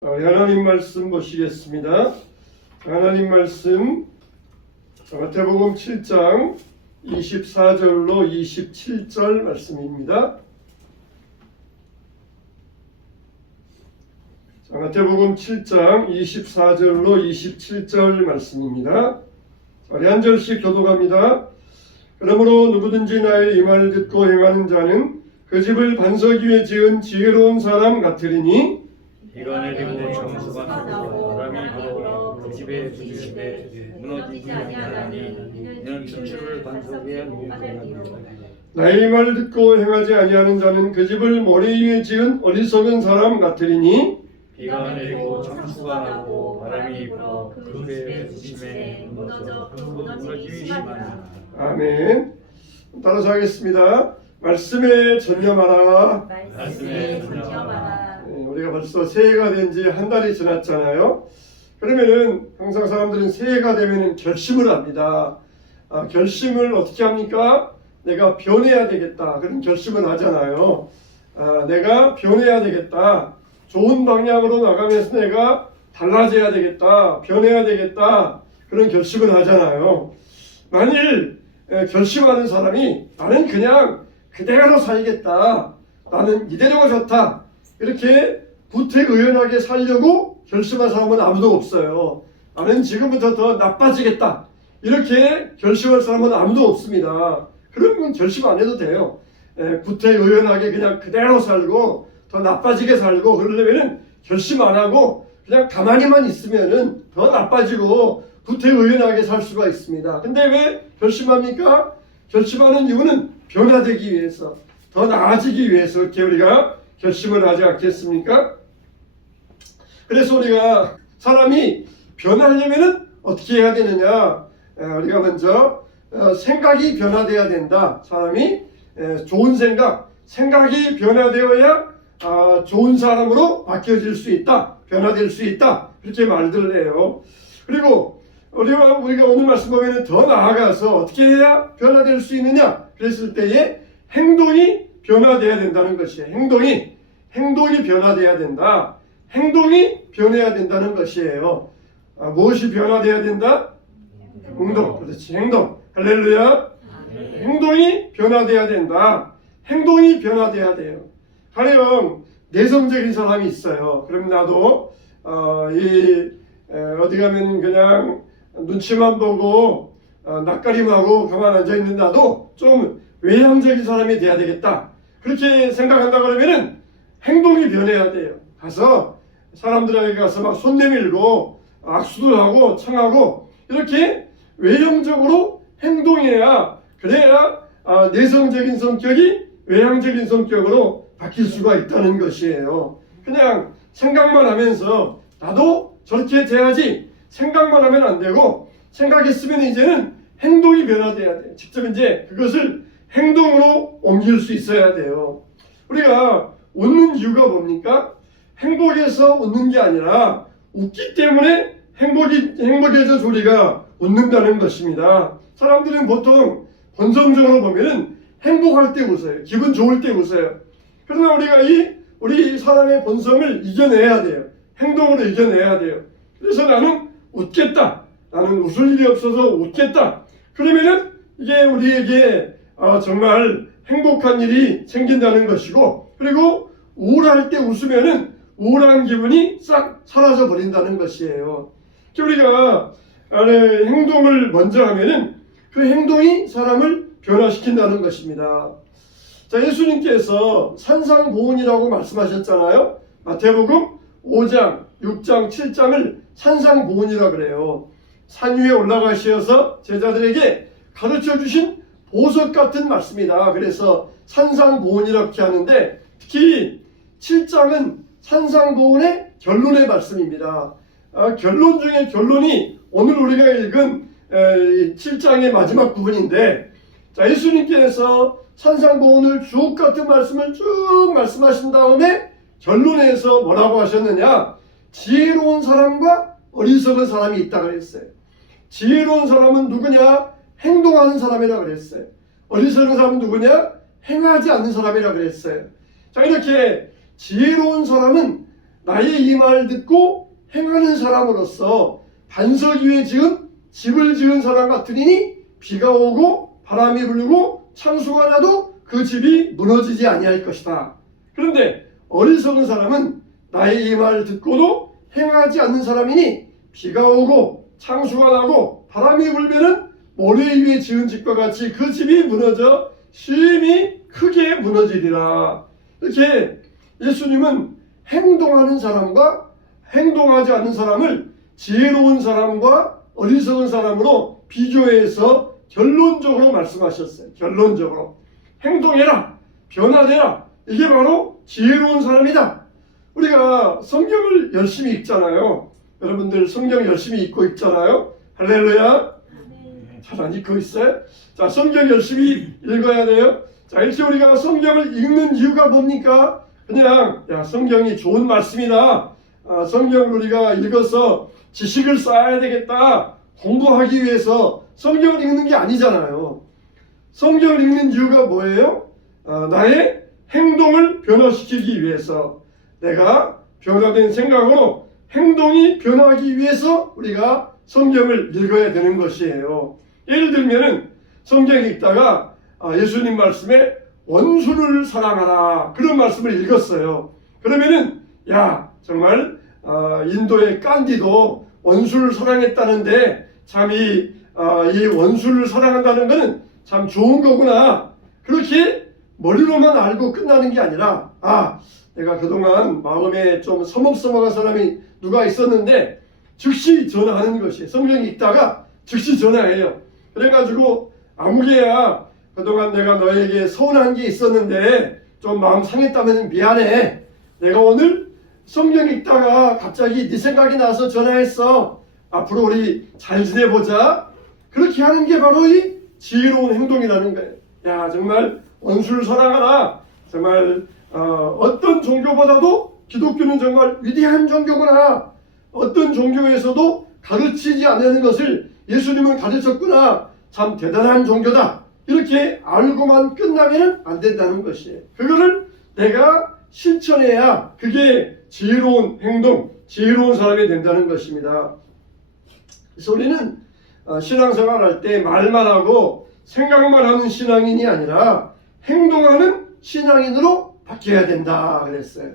하나님 말씀 보시겠습니다. 하나님 말씀 마태복음 7장 24절로 27절 말씀입니다. 마태복음 7장 24절로 27절 말씀입니다. 우리 한 절씩 교독합니다. 그러므로 누구든지 나의 이 말을 듣고 행하는 자는 그 집을 반석 위에 지은 지혜로운 사람 같으리니 비가 내리고 정수가 나고 바람이 불어 그 집에 부딪히되 무너지지 아니하나니 이는 춘추를 반석 위에 놓은 것이니라. 나의 말을 듣고 행하지 아니하는 자는 그 집을 모래 위에 지은 어리석은 사람 같으리니 비가 내리고 정수가 나고 바람이 불어 그 집에 부딪히매 무너져 그 무너짐이 심하니라. 아멘. 따라서 하겠습니다. 말씀에 전념하라. 말씀에 전념하라. 우리가 벌써 새해가 된 지 한 달이 지났잖아요. 그러면은 항상 사람들은 새해가 되면은 결심을 합니다. 결심을 어떻게 합니까? 내가 변해야 되겠다. 그런 결심을 하잖아요. 내가 변해야 되겠다. 좋은 방향으로 나가면서 내가 달라져야 되겠다. 변해야 되겠다. 그런 결심을 하잖아요. 만일 결심하는 사람이 나는 그냥 그대로 살겠다. 나는 이대로가 좋다. 이렇게 구태의연하게 살려고 결심한 사람은 아무도 없어요. 나는 지금부터 더 나빠지겠다. 이렇게 결심할 사람은 아무도 없습니다. 그러면 결심 안 해도 돼요. 구태의연하게 그냥 그대로 살고 더 나빠지게 살고 그러려면 결심 안 하고 그냥 가만히만 있으면은 더 나빠지고 구태의연하게 살 수가 있습니다. 근데 왜 결심합니까? 결심하는 이유는 변화되기 위해서, 더 나아지기 위해서 이렇게 우리가 결심을 하지 않겠습니까? 그래서 우리가 사람이 변하려면 어떻게 해야 되느냐? 우리가 먼저 생각이 변화되어야 된다. 사람이 좋은 생각이 변화되어야 좋은 사람으로 바뀌어질 수 있다. 변화될 수 있다. 그렇게 말들을 해요. 그리고 우리가 오늘 말씀 보면 더 나아가서 어떻게 해야 변화될 수 있느냐? 그랬을 때에 행동이 변화되어야 된다는 것이에요. 행동이 변화되어야 된다. 행동이 변해야 된다는 것이에요. 무엇이 변화되어야 된다? 행동. 그렇지. 행동. 할렐루야. 행동이 변화되어야 된다. 행동이 변화되어야 돼요. 가령 내성적인 사람이 있어요. 그럼 나도 어디 가면 그냥 눈치만 보고 낯가림하고 가만 앉아 있는 나도 좀 외향적인 사람이 돼야 되겠다. 그렇게 생각한다 그러면은 행동이 변해야 돼요. 가서 사람들에게 가서 막 손 내밀고 악수도 하고 청하고 이렇게 외형적으로 행동해야 그래야 내성적인 성격이 외향적인 성격으로 바뀔 수가 있다는 것이에요. 그냥 생각만 하면서 나도 저렇게 돼야지 생각만 하면 안 되고 생각했으면 이제는 행동이 변화돼야 돼요. 직접 이제 그것을 행동으로 옮길 수 있어야 돼요. 우리가 웃는 이유가 뭡니까? 행복해서 웃는 게 아니라 웃기 때문에 행복해져서 우리가 웃는다는 것입니다. 사람들은 보통 본성적으로 보면은 행복할 때 웃어요. 기분 좋을 때 웃어요. 그러나 우리가 우리 사람의 본성을 이겨내야 돼요. 행동으로 이겨내야 돼요. 그래서 나는 웃겠다. 나는 웃을 일이 없어서 웃겠다. 그러면은 이게 우리에게 정말 행복한 일이 생긴다는 것이고, 그리고 우울할 때 웃으면은 우울한 기분이 싹 사라져 버린다는 것이에요. 우리가 행동을 먼저 하면은 그 행동이 사람을 변화시킨다는 것입니다. 자, 예수님께서 산상보훈이라고 말씀하셨잖아요. 마태복음 5장, 6장, 7장을 산상보훈이라 그래요. 산 위에 올라가셔서 제자들에게 가르쳐 주신 보석 같은 말씀이다. 그래서 산상보훈이라고 하는데 특히 7장은 산상보훈의 결론의 말씀입니다. 결론 중에 결론이 오늘 우리가 읽은 7장의 마지막 부분인데, 자, 예수님께서 산상보훈을 주옥 같은 말씀을 쭉 말씀하신 다음에 결론에서 뭐라고 하셨느냐? 지혜로운 사람과 어리석은 사람이 있다 그랬어요. 지혜로운 사람은 누구냐? 행동하는 사람이라 그랬어요. 어리석은 사람은 누구냐? 행하지 않는 사람이라 그랬어요. 자, 이렇게 지혜로운 사람은 나의 이 말 듣고 행하는 사람으로서 반석 위에 지은 집을 지은 사람 같으니 비가 오고 바람이 불고 창수가 나도 그 집이 무너지지 아니할 것이다. 그런데 어리석은 사람은 나의 이 말을 듣고도 행하지 않는 사람이니 비가 오고 창수가 나고 바람이 불면은 모래 위에 지은 집과 같이 그 집이 무너져 심히 크게 무너지리라. 이렇게 예수님은 행동하는 사람과 행동하지 않는 사람을 지혜로운 사람과 어리석은 사람으로 비교해서 결론적으로 말씀하셨어요. 결론적으로 행동해라, 변화되라. 이게 바로 지혜로운 사람이다. 우리가 성경을 열심히 읽잖아요. 여러분들 성경 열심히 읽고 있잖아요. 할렐루야. 잘 안 읽고 있어요? 자, 성경 열심히 읽어야 돼요. 자, 이렇게 우리가 성경을 읽는 이유가 뭡니까? 그냥 성경이 좋은 말씀이다. 성경을 우리가 읽어서 지식을 쌓아야 되겠다. 공부하기 위해서 성경을 읽는 게 아니잖아요. 성경을 읽는 이유가 뭐예요? 나의 행동을 변화시키기 위해서, 내가 변화된 생각으로 행동이 변화하기 위해서 우리가 성경을 읽어야 되는 것이에요. 예를 들면은 성경 읽다가 예수님 말씀에 원수를 사랑하라, 그런 말씀을 읽었어요. 그러면은 정말 인도의 깐디도 원수를 사랑했다는데 참 이 원수를 사랑한다는 것은 참 좋은 거구나, 그렇게 머리로만 알고 끝나는 게 아니라 내가 그동안 마음에 좀 서먹서먹한 사람이 누가 있었는데 즉시 전화하는 것이, 성경 읽다가 즉시 전화해요. 그래가지고 아무개야, 그동안 내가 너에게 서운한 게 있었는데 좀 마음 상했다면 미안해. 내가 오늘 성경 읽다가 갑자기 네 생각이 나서 전화했어. 앞으로 우리 잘 지내보자. 그렇게 하는 게 바로 이 지혜로운 행동이라는 거예요. 정말 원수를 사랑하라. 정말 어떤 종교보다도 기독교는 정말 위대한 종교구나. 어떤 종교에서도 가르치지 않는 것을 예수님은 가르쳤구나. 참 대단한 종교다. 이렇게 알고만 끝나면 안 된다는 것이에요. 그거를 내가 실천해야 그게 지혜로운 행동, 지혜로운 사람이 된다는 것입니다. 그래서 우리는 신앙생활 할 때 말만 하고 생각만 하는 신앙인이 아니라 행동하는 신앙인으로 바뀌어야 된다 그랬어요.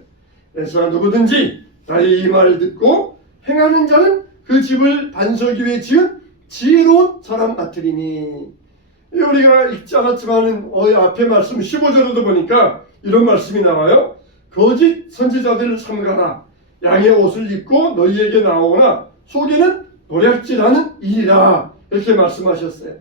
그래서 누구든지 나의 이 말을 듣고 행하는 자는 그 집을 반석 위에 지은 지혜로운 사람 같으리니. 우리가 읽지 않았지만 앞에 말씀 15절에도 보니까 이런 말씀이 나와요. 거짓 선지자들을 삼가라. 양의 옷을 입고 너희에게 나오나 속에는 노략질하는 일이라. 이렇게 말씀하셨어요.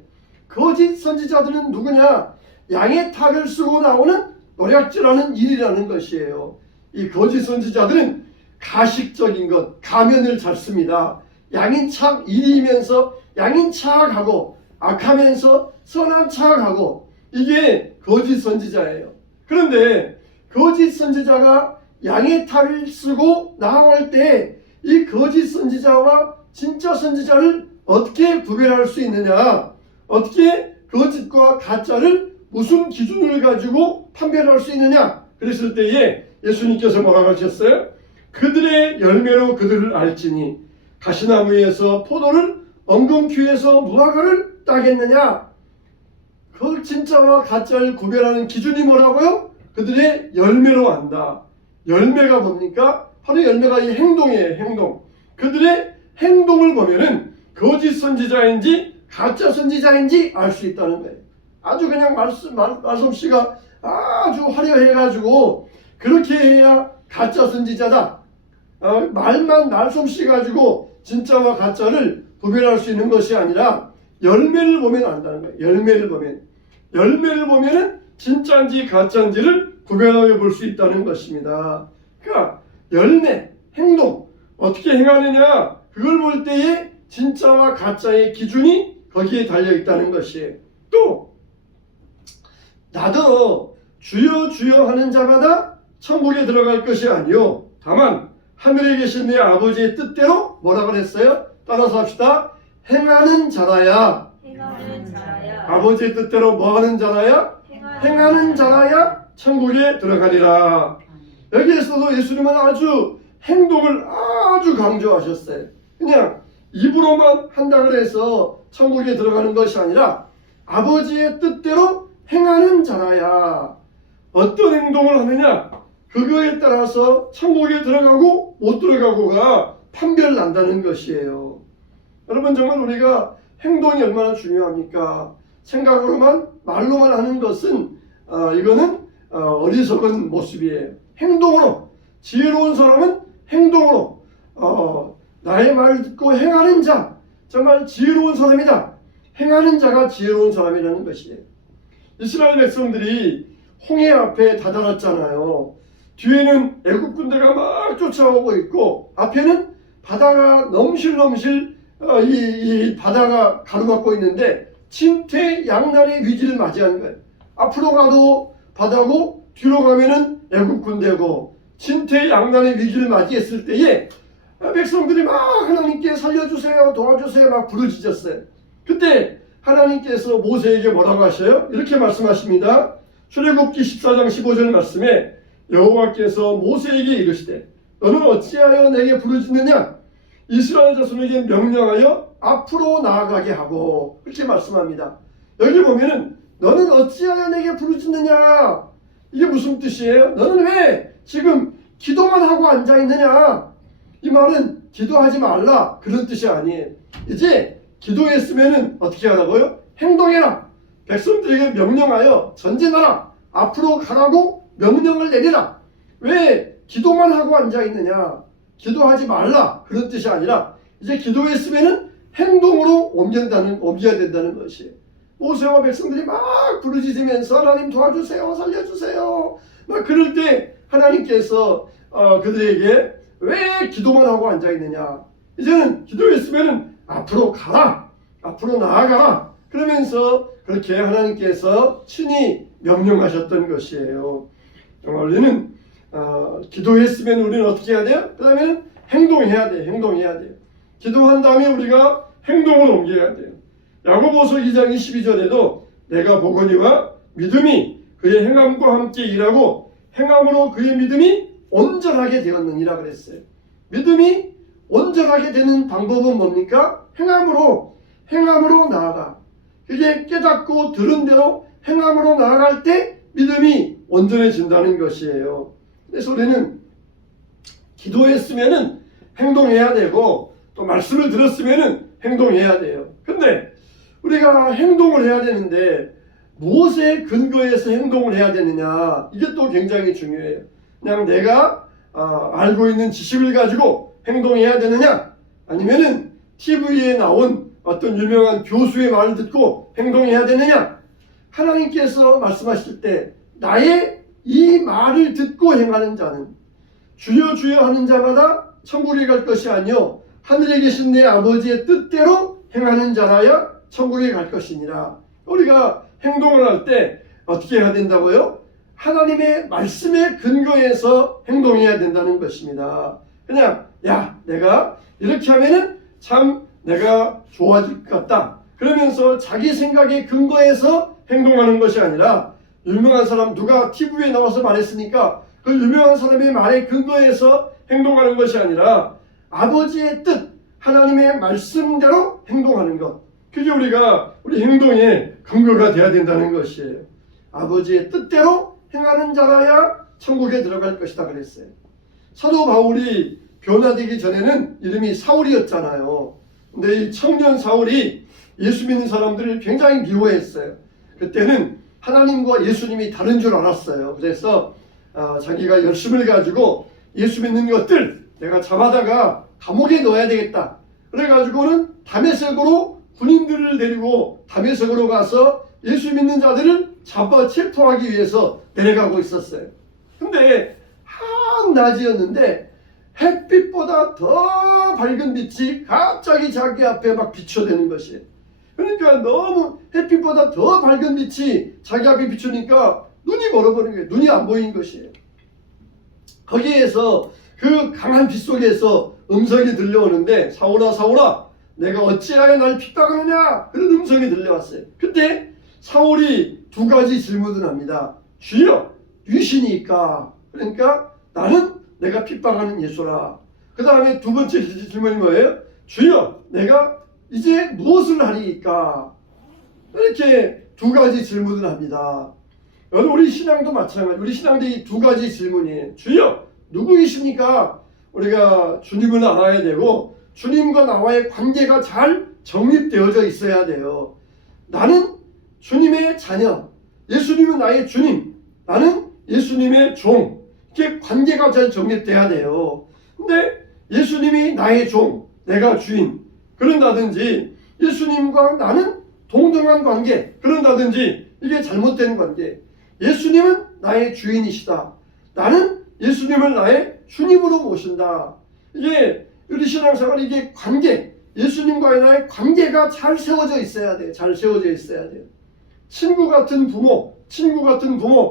거짓 선지자들은 누구냐? 양의 탈을 쓰고 나오는 노략질하는 일이라는 것이에요. 이 거짓 선지자들은 가식적인 것, 가면을 잘 씁니다. 양인 척 일이면서 양인 척하고 악하면서 선한 척하고, 이게 거짓 선지자예요. 그런데 거짓 선지자가 양의 탈을 쓰고 나올 때 이 거짓 선지자와 진짜 선지자를 어떻게 구별할 수 있느냐? 어떻게 거짓과 가짜를 무슨 기준을 가지고 판별할 수 있느냐? 그랬을 때에 예수님께서 뭐라고 하셨어요? 그들의 열매로 그들을 알지니 가시나무에서 포도를 엉겅퀴에서 무화과를 따겠느냐? 그 진짜와 가짜를 구별하는 기준이 뭐라고요? 그들의 열매로 안다. 열매가 뭡니까? 바로 열매가 이 행동이에요. 행동. 그들의 행동을 보면은 거짓 선지자인지 가짜 선지자인지 알 수 있다는 거예요. 아주 그냥 말솜씨가 아주 화려해가지고 그렇게 해야 가짜 선지자다. 말만 말솜씨 가지고 진짜와 가짜를 구별할 수 있는 것이 아니라 열매를 보면 안다는 거예요. 열매를 보면은 진짜인지 가짜인지를 구별해 볼 수 있다는 것입니다. 그러니까 열매, 행동, 어떻게 행하느냐, 그걸 볼 때에 진짜와 가짜의 기준이 거기에 달려 있다는 것이에요. 또 나도 주여 주여 하는 자마다 천국에 들어갈 것이 아니요 다만 하늘에 계신 내 아버지의 뜻대로 뭐라고 그랬어요? 따라서 합시다. 행하는 자라야. 아버지의 뜻대로 뭐 하는 자라야? 행하는 자라야 천국에 들어가리라. 여기에서도 예수님은 아주 행동을 아주 강조하셨어요. 그냥 입으로만 한다고 해서 천국에 들어가는 것이 아니라 아버지의 뜻대로 행하는 자라야 어떤 행동을 하느냐 그거에 따라서 천국에 들어가고 못 들어가고가 판별 난다는 것이에요. 여러분 정말 우리가 행동이 얼마나 중요합니까? 생각으로만 말로만 하는 것은 이거는 어리석은 모습이에요. 행동으로 지혜로운 사람은 행동으로 나의 말 듣고 행하는 자 정말 지혜로운 사람이다. 행하는 자가 지혜로운 사람이라는 것이에요. 이스라엘 백성들이 홍해 앞에 다다랐잖아요. 뒤에는 애국 군대가 막 쫓아오고 있고 앞에는 바다가 넘실넘실 이 바다가 가로막고 있는데 진퇴양난의 위기를 맞이하는 거예요. 앞으로 가도 바다고 뒤로 가면은 애국 군대고 진퇴양난의 위기를 맞이했을 때에 백성들이 막 하나님께 살려주세요 도와주세요 막 부르짖었어요. 그때 하나님께서 모세에게 뭐라고 하셔요? 이렇게 말씀하십니다. 출애굽기 14장 15절 말씀에 여호와께서 모세에게 이르시되 너는 어찌하여 내게 부르짖느냐 이스라엘 자손에게 명령하여 앞으로 나아가게 하고 그렇게 말씀합니다. 여기 보면은 너는 어찌하여 내게 부르짖느냐 이게 무슨 뜻이에요? 너는 왜 지금 기도만 하고 앉아있느냐 이 말은 기도하지 말라 그런 뜻이 아니에요. 이제 기도했으면은 어떻게 하라고요? 행동해라. 백성들에게 명령하여 전진하라. 앞으로 가라고 명령을 내리라. 왜 기도만 하고 앉아있느냐 기도하지 말라 그런 뜻이 아니라 이제 기도했으면은 행동으로 옮겨야 된다는 것이에요. 모세와 백성들이 막 부르짖으면서 하나님 도와주세요 살려주세요 막 그럴 때 하나님께서 그들에게 왜 기도만 하고 앉아있느냐 이제는 기도했으면은 앞으로 가라 앞으로 나아가라 그러면서 그렇게 하나님께서 친히 명령하셨던 것이에요. 정말 우리는 기도했으면 우리는 어떻게 해야 돼요? 그 다음에는 행동해야 돼요. 기도한 다음에 우리가 행동으로 옮겨야 돼요. 야고보서 2장 22절에도 내가 보거니와 믿음이 그의 행함과 함께 일하고 행함으로 그의 믿음이 온전하게 되었느니라 그랬어요. 믿음이 온전하게 되는 방법은 뭡니까? 행함으로 나아가. 그게 깨닫고 들은 대로 행함으로 나아갈 때 믿음이 온전해진다는 것이에요. 그래서 우리는 기도했으면은 행동해야 되고 또 말씀을 들었으면은 행동해야 돼요. 근데 우리가 행동을 해야 되는데 무엇에 근거해서 행동을 해야 되느냐 이게 또 굉장히 중요해요. 그냥 내가 알고 있는 지식을 가지고 행동해야 되느냐 아니면은 TV에 나온 어떤 유명한 교수의 말을 듣고 행동해야 되느냐 하나님께서 말씀하실 때 나의 이 말을 듣고 행하는 자는 주여 주여 하는 자마다 천국에 갈 것이 아니요 하늘에 계신 내 아버지의 뜻대로 행하는 자라야 천국에 갈 것이니라. 우리가 행동을 할 때 어떻게 해야 된다고요? 하나님의 말씀에 근거해서 행동해야 된다는 것입니다. 그냥 야 내가 이렇게 하면은 참 내가 좋아질 것 같다 그러면서 자기 생각에 근거해서 행동하는 것이 아니라 유명한 사람 누가 TV에 나와서 말했으니까 그 유명한 사람의 말에 근거해서 행동하는 것이 아니라 아버지의 뜻 하나님의 말씀대로 행동하는 것 그게 우리 행동의 근거가 되어야 된다는 것이에요. 아버지의 뜻대로 행하는 자라야 천국에 들어갈 것이다 그랬어요. 사도 바울이 변화되기 전에는 이름이 사울이었잖아요. 근데 이 청년 사울이 예수 믿는 사람들을 굉장히 미워했어요. 그때는 하나님과 예수님이 다른 줄 알았어요. 그래서 자기가 열심을 가지고 예수 믿는 것들 내가 잡아다가 감옥에 넣어야 되겠다. 그래가지고는 다메섹으로 군인들을 데리고 다메섹으로 가서 예수 믿는 자들을 잡아 체포하기 위해서 내려가고 있었어요. 근데 한낮이었는데 햇빛보다 더 밝은 빛이 갑자기 자기 앞에 막 비춰대는 것이에요. 그러니까 너무 햇빛보다 더 밝은 빛이 자기 앞에 비추니까 눈이 멀어버린 거예요. 눈이 안 보이는 것이에요. 거기에서 그 강한 빛 속에서 음성이 들려오는데 사울아 사울아 내가 어찌하여 날 핍박하느냐 그런 음성이 들려왔어요. 그때 사울이 두 가지 질문을 합니다. 주여 유신이니까 그러니까 나는 내가 핍박하는 예수라. 그 다음에 두 번째 질문이 뭐예요? 주여, 내가 이제 무엇을 하리이까? 이렇게 두 가지 질문을 합니다. 우리 신앙도 마찬가지. 우리 신앙도 이 두 가지 질문이에요. 주여, 누구이십니까? 우리가 주님을 알아야 되고 주님과 나와의 관계가 잘 정립되어져 있어야 돼요. 나는 주님의 자녀, 예수님은 나의 주님, 나는 예수님의 종. 이렇게 관계가 잘 정립돼야 돼요. 근데 예수님이 나의 종, 내가 주인 그런다든지 예수님과 나는 동등한 관계 그런다든지 이게 잘못된 관계. 예수님은 나의 주인이시다. 나는 예수님을 나의 주님으로 모신다. 이게 우리 신앙생활 이게 관계, 예수님과의 나의 관계가 잘 세워져 있어야 돼요. 잘 세워져 있어야 돼요. 친구 같은 부모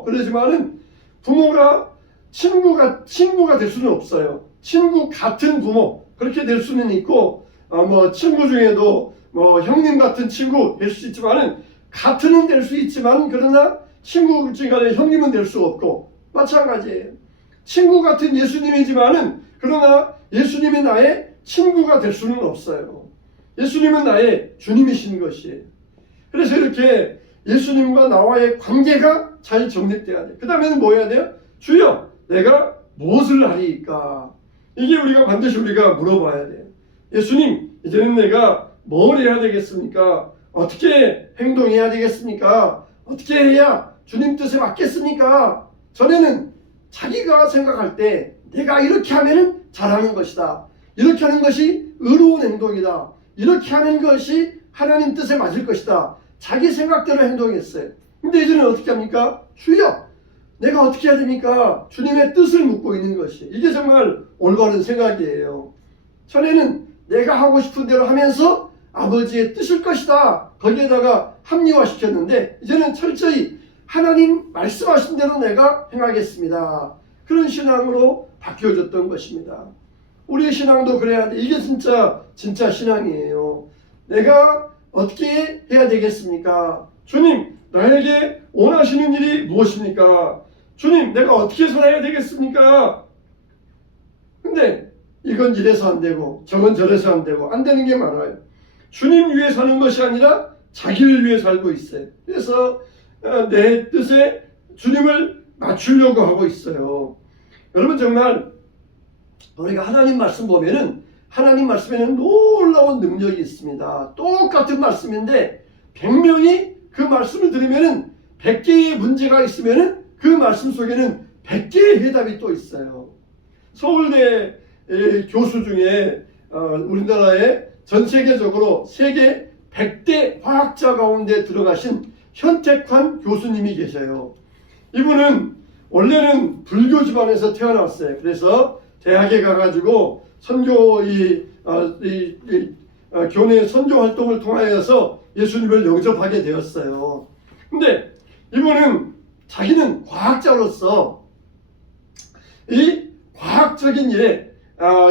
그러지만은 부모가 친구가 될 수는 없어요. 친구 같은 부모 그렇게 될 수는 있고 친구 중에도 형님 같은 친구 될 수 있지만은 같은은 될 수 있지만 그러나 친구 중간에 형님은 될 수 없고 마찬가지예요. 친구 같은 예수님이지만은 그러나 예수님이 나의 친구가 될 수는 없어요. 예수님은 나의 주님이신 것이에요. 그래서 이렇게 예수님과 나와의 관계가 잘 정립돼야 돼요. 그 다음에는 뭐 해야 돼요? 주여, 내가 무엇을 하리이까? 이게 반드시 우리가 물어봐야 돼요. 예수님, 이제는 내가 뭘 해야 되겠습니까? 어떻게 행동해야 되겠습니까? 어떻게 해야 주님 뜻에 맞겠습니까? 전에는 자기가 생각할 때 내가 이렇게 하면 잘하는 것이다. 이렇게 하는 것이 의로운 행동이다. 이렇게 하는 것이 하나님 뜻에 맞을 것이다. 자기 생각대로 행동했어요. 근데 이제는 어떻게 합니까? 주여, 내가 어떻게 해야 됩니까? 주님의 뜻을 묻고 있는 것이. 이게 정말 올바른 생각이에요. 전에는 내가 하고 싶은 대로 하면서 아버지의 뜻일 것이다. 거기에다가 합리화시켰는데 이제는 철저히 하나님 말씀하신 대로 내가 행하겠습니다. 그런 신앙으로 바뀌어졌던 것입니다. 우리의 신앙도 그래야 돼. 이게 진짜 신앙이에요. 내가 어떻게 해야 되겠습니까? 주님, 나에게 원하시는 일이 무엇입니까? 주님, 내가 어떻게 살아야 되겠습니까? 근데 이건 이래서 안 되고 저건 저래서 안 되고 안 되는 게 많아요. 주님 위해 사는 것이 아니라 자기를 위해 살고 있어요. 그래서 내 뜻에 주님을 맞추려고 하고 있어요. 여러분 정말 우리가 하나님 말씀 보면은 하나님 말씀에는 놀라운 능력이 있습니다. 똑같은 말씀인데 100명이 그 말씀을 들으면은 100개의 문제가 있으면은 그 말씀 속에는 100개의 해답이 또 있어요. 서울대 교수 중에 우리나라에 전 세계적으로 세계 100대 화학자 가운데 들어가신 현택환 교수님이 계셔요. 이분은 원래는 불교 집안에서 태어났어요. 그래서 대학에 가가지고 선교 교내 선교 활동을 통하여서 예수님을 영접하게 되었어요. 근데 이분은 자기는 과학자로서 이 과학적인 일에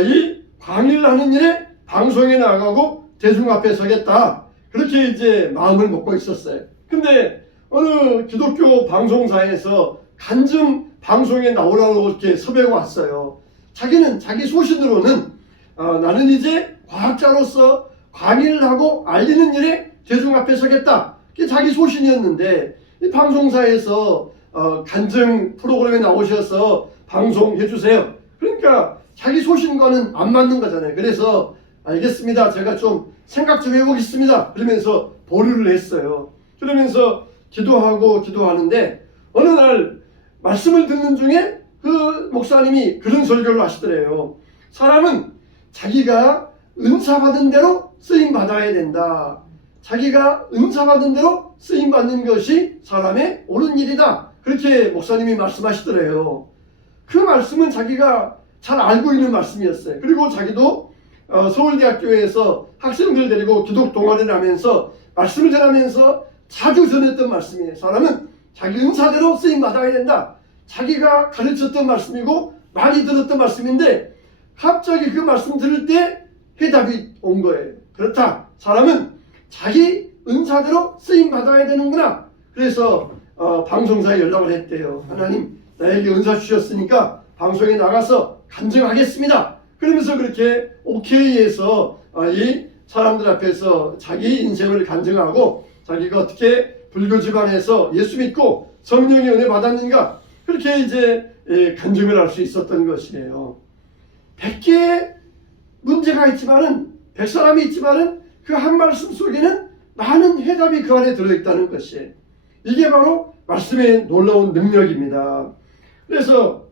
이 강의를 하는 일에 방송에 나가고 대중 앞에 서겠다. 그렇게 이제 마음을 먹고 있었어요. 근데 어느 기독교 방송사에서 간증 방송에 나오라고 이렇게 섭외가 왔어요. 자기는 자기 소신으로는 나는 이제 과학자로서 강의를 하고 알리는 일에 대중 앞에 서겠다. 그게 자기 소신이었는데 이 방송사에서 간증 프로그램에 나오셔서 방송해 주세요. 그러니까 자기 소신과는 안 맞는 거잖아요. 그래서 알겠습니다. 제가 좀 생각 좀 해보겠습니다. 그러면서 보류를 했어요. 그러면서 기도하는데 어느 날 말씀을 듣는 중에 그 목사님이 그런 설교를 하시더래요. 사람은 자기가 은사 받은 대로 쓰임 받아야 된다. 자기가 은사 받은 대로 쓰임 받는 것이 사람의 옳은 일이다. 그렇게 목사님이 말씀하시더래요. 그 말씀은 자기가 잘 알고 있는 말씀이었어요. 그리고 자기도 서울대학교에서 학생들 데리고 기독 동아리를 하면서 말씀을 전하면서 자주 전했던 말씀이에요. 사람은 자기 은사대로 쓰임 받아야 된다. 자기가 가르쳤던 말씀이고 많이 들었던 말씀인데 갑자기 그 말씀 들을 때 해답이 온 거예요. 그렇다. 사람은 자기 은사대로 쓰임 받아야 되는구나. 그래서 방송사에 연락을 했대요. 하나님, 나에게 은사 주셨으니까 방송에 나가서 간증하겠습니다. 그러면서 그렇게 오케이해서 이 사람들 앞에서 자기 인생을 간증하고 자기가 어떻게 불교 집안에서 예수 믿고 성령의 은혜 받았는가 그렇게 이제 간증을 할 수 있었던 것이에요. 100개의 문제가 있지만은 100사람이 있지만은 그 한 말씀 속에는 많은 해답이 그 안에 들어있다는 것이 이게 바로 말씀의 놀라운 능력입니다. 그래서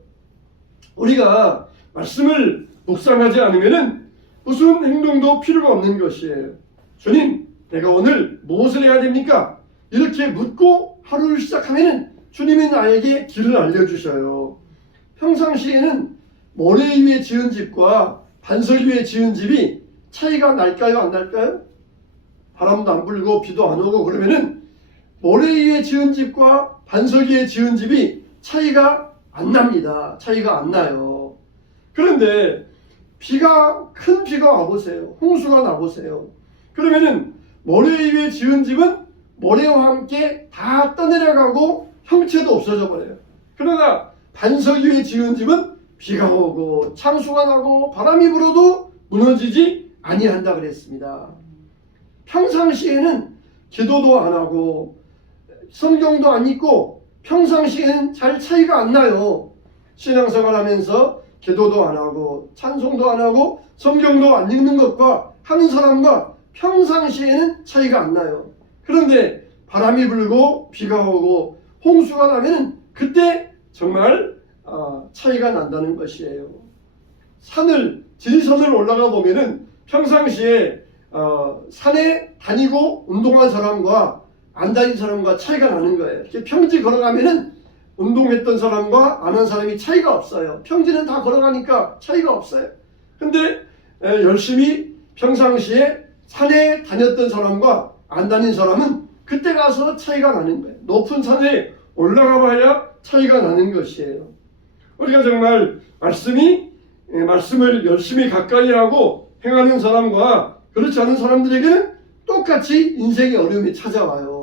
우리가 말씀을 묵상하지 않으면은 무슨 행동도 필요가 없는 것이에요. 주님, 내가 오늘 무엇을 해야 됩니까? 이렇게 묻고 하루를 시작하면은 주님이 나에게 길을 알려주셔요. 평상시에는 모래 위에 지은 집과 반석 위에 지은 집이 차이가 날까요? 안 날까요? 바람도 안 불고 비도 안 오고 그러면은 모래 위에 지은 집과 반석 위에 지은 집이 차이가 안 납니다. 차이가 안 나요. 그런데 큰 비가 와보세요. 홍수가 나보세요. 그러면은 모래 위에 지은 집은 모래와 함께 다 떠내려가고 형체도 없어져 버려요. 그러나 반석 위에 지은 집은 비가 오고 창수가 나고 바람이 불어도 무너지지 아니한다 그랬습니다. 평상시에는 기도도 안 하고 성경도 안 읽고 평상시에는 잘 차이가 안 나요. 신앙생활 하면서 기도도 안 하고 찬송도 안 하고 성경도 안 읽는 것과 하는 사람과 평상시에는 차이가 안 나요. 그런데 바람이 불고 비가 오고 홍수가 나면 그때 정말 차이가 난다는 것이에요. 지리산을 올라가 보면은 평상시에 산에 다니고 운동한 사람과 안 다닌 사람과 차이가 나는 거예요. 이렇게 평지 걸어가면은 운동했던 사람과 안 한 사람이 차이가 없어요. 평지는 다 걸어가니까 차이가 없어요. 근데 열심히 평상시에 산에 다녔던 사람과 안 다닌 사람은 그때 가서 차이가 나는 거예요. 높은 산에 올라가 봐야 차이가 나는 것이에요. 우리가 정말 말씀을 열심히 가까이 하고 행하는 사람과 그렇지 않은 사람들에게는 똑같이 인생의 어려움이 찾아와요.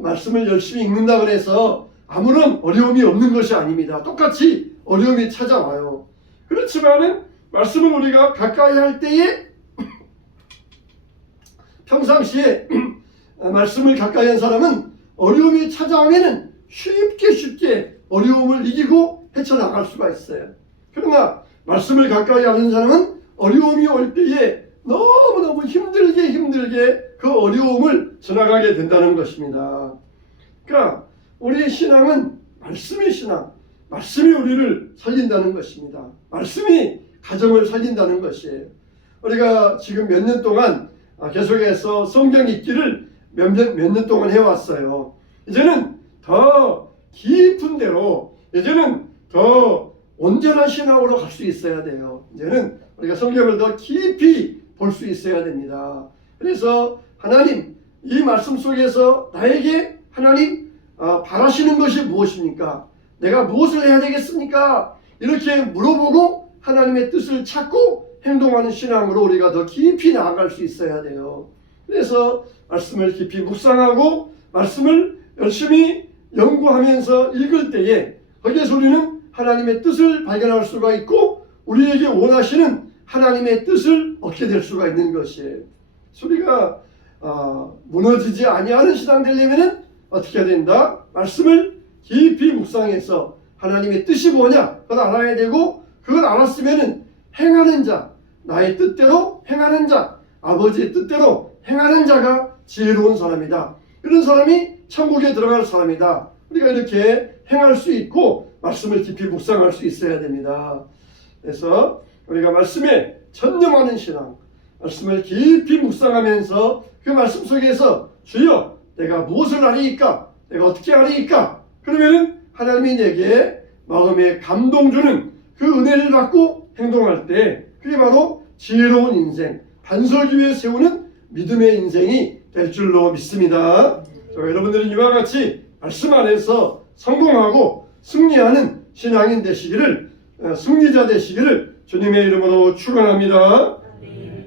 말씀을 열심히 읽는다 그래서 아무런 어려움이 없는 것이 아닙니다. 똑같이 어려움이 찾아와요. 그렇지만은 말씀을 우리가 가까이 할 때에 평상시에 말씀을 가까이 한 사람은 어려움이 찾아오면은 쉽게 어려움을 이기고 헤쳐나갈 수가 있어요. 그러나 말씀을 가까이 하는 사람은 어려움이 올 때에 너무너무 힘들게 그 어려움을 지나가게 된다는 것입니다. 그러니까 우리의 신앙은 말씀의 신앙, 말씀이 우리를 살린다는 것입니다. 말씀이 가정을 살린다는 것이에요. 우리가 지금 몇 년 동안 계속해서 성경 읽기를 몇 년 동안 해왔어요. 이제는 더 깊은 데로, 이제는 더 온전한 신앙으로 갈 수 있어야 돼요. 이제는 우리가 성경을 더 깊이 볼 수 있어야 됩니다. 그래서 하나님, 이 말씀 속에서 나에게 하나님 바라시는 것이 무엇입니까? 내가 무엇을 해야 되겠습니까? 이렇게 물어보고 하나님의 뜻을 찾고 행동하는 신앙으로 우리가 더 깊이 나아갈 수 있어야 돼요. 그래서 말씀을 깊이 묵상하고 말씀을 열심히 연구하면서 읽을 때에 거기에서 우리는 하나님의 뜻을 발견할 수가 있고 우리에게 원하시는 하나님의 뜻을 얻게 될 수가 있는 것이에요. 우리가 무너지지 아니하는 신앙 되려면 어떻게 해야 된다? 말씀을 깊이 묵상해서 하나님의 뜻이 뭐냐 그걸 알아야 되고 그걸 알았으면 행하는 자, 나의 뜻대로 행하는 자, 아버지의 뜻대로 행하는 자가 지혜로운 사람이다. 이런 사람이 천국에 들어갈 사람이다. 우리가 이렇게 행할 수 있고 말씀을 깊이 묵상할 수 있어야 됩니다. 그래서 우리가 말씀에 전념하는 신앙, 말씀을 깊이 묵상하면서 그 말씀 속에서 주여 내가 무엇을 하리이까? 내가 어떻게 하리이까? 그러면은 하나님이 내게 마음에 감동 주는 그 은혜를 받고 행동할 때 그게 바로 지혜로운 인생, 반석 위에 세우는 믿음의 인생이 될 줄로 믿습니다. 여러분들은 이와 같이 말씀 안에서 성공하고 승리하는 신앙인 되시기를, 승리자 되시기를 주님의 이름으로 축원합니다.